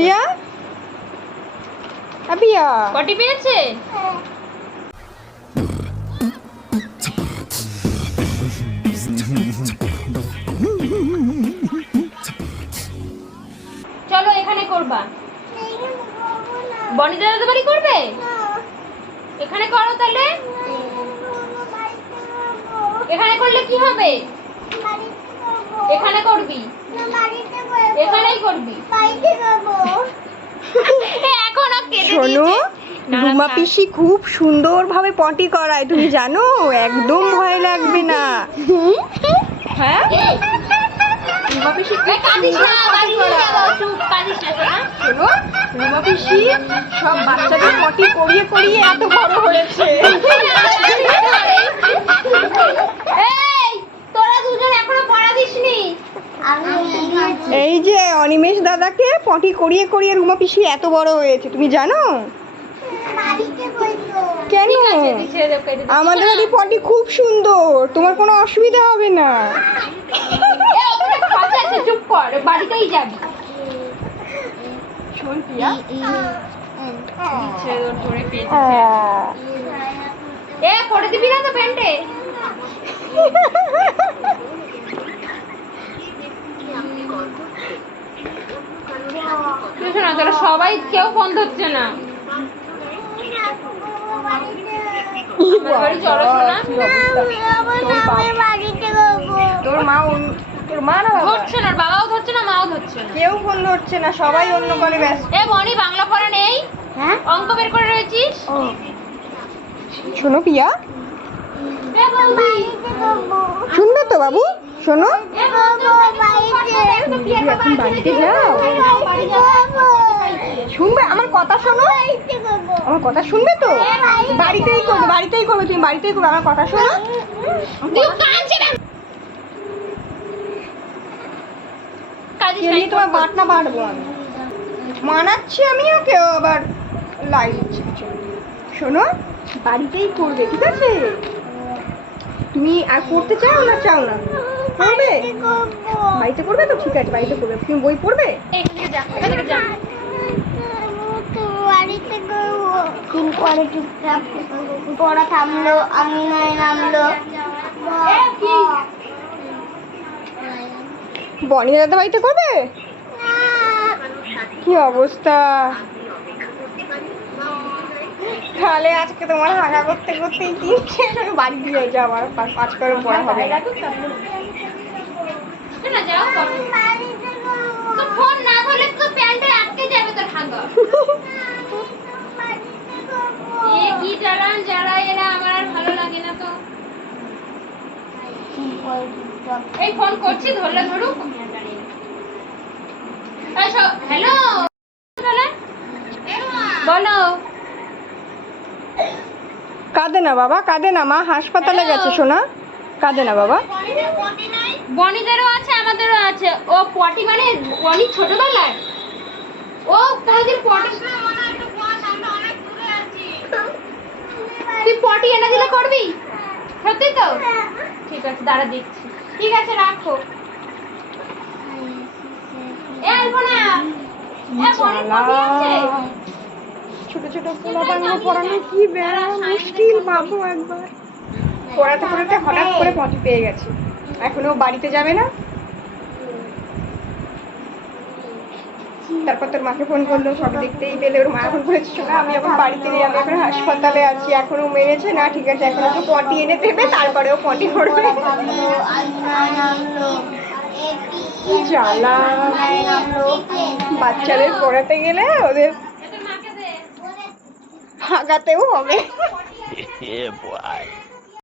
প্রিয়া প্রিয়া পটি পেয়েছে? চলো এখানে করবা। বনি দাদা বাড়ি করবে? এখানে করো তাহলে। এখানে করলে কি হবে? এখানে করবি, এখানেই করবি। এখন শোনো, রুমা পিসি খুব সুন্দরভাবে পটি করায়, তুমি জানো? একদম ভয় লাগবে না। হ্যাঁ, রুমা পিসি শোনো, রুমা পিসি সব বাচ্চাদের পটি করিয়ে করিয়ে এত বড় হয়েছে। তোরা দুজন এখনো পড়া দিসনি। এই যে অনিমেষ দাদাকে পটি করিয়ে করিয়ে রুমা পিসি এত বড় হয়েছে, তুমি জানো? কেন? আমাদের বাড়ি পটি খুব সুন্দর, তোমার কোনো অসুবিধা হবে না। চুপ কর, বাড়িতেই যাবি। শোন প্রিয়া, পরে দিবি না তো প্যান্টে? না, তোরা সবাই কেউ ফোন ধরছে না। তোর মা না ধরছে না, বাবাও ধরছে না, মাও ধরছে না, কেউ ফোন ধরছে না, সবাই অন্য করে ব্যস্ত। বনি বাংলা পড়া নেই? হ্যাঁ, অঙ্ক বের করে রয়েছিস। শোনো প্রিয়া, শুনবে তো বাবু? শোনো, এখন বাড়িতে যাও, শুনবে আমার কথা? শোনো, আমার কথা শুনবে তো? বাড়িতেই করবে, বাড়িতেই করবে, তুমি বাড়িতেই করবে, আমার কথা শোনো। তোমার বাটনা বাড়বো আমি, মানাচ্ছি আমি ওকে, আবার লাইট। শোনো, বাড়িতেই করবে, ঠিক আছে? তুমি আর করতে চাও না? চাও না? করবে, বাড়িতে করবে তো? ঠিক আছে, বাড়িতে করবে। তুমি বই পড়বে? পড়া থামলো, আমি নাই নামলো। বনি দাদা বাড়িতে করবে? কি অবস্থা! তাহলে আজকে তোমার হাগা করতে করতেই বাড়ি দিয়ে যাও, আর 5 করে পড়া হবে না। ফোন না ধরলে তো প্যান্টে আটকে যাবে তোর হাগা। কি জ্বালা এরা, আমার আর ভালো লাগে না তো। এই ফোন করছি, ধরলে ধরুক। হ্যালো, বলো। কাঁদে না বাবা, কাঁদে না, মা হাসপাতালে গেছে। শোনা, কাঁদে না বাবা। বনিদেরও আছে, আমাদেরও আছে। ও পটি মানে অনেক ছোটবেলায়, ও কোনদিন পটি, তুই পটি এনে দিলে করবি? সত্যি তো? ঠিক আছে, দাঁড়া দেখছি। ঠিক আছে, রাখো। ছোট ছোট পোলাপানকে পড়ানো কি মুশকিল বাবু। একবার পড়াতে পড়াতে হঠাৎ করে পটি পেয়ে গেছে, এখনো বাড়িতে যাবে না। তারপর তোর মাকে ফোন করলো, সব দেখতেই পেলে। ওর মা এখন বলেছে, শোনা আমি এখন বাড়িতে নেই, আমি এখন হাসপাতালে আছি। এখনো মেরেছে না? ঠিক আছে, এখন ওকে পটি এনে দেবে, তারপরেও পটি করবে। জ্বালা, বাচ্চাদের পড়াতে গেলে ওদের হাগাতেও হবে।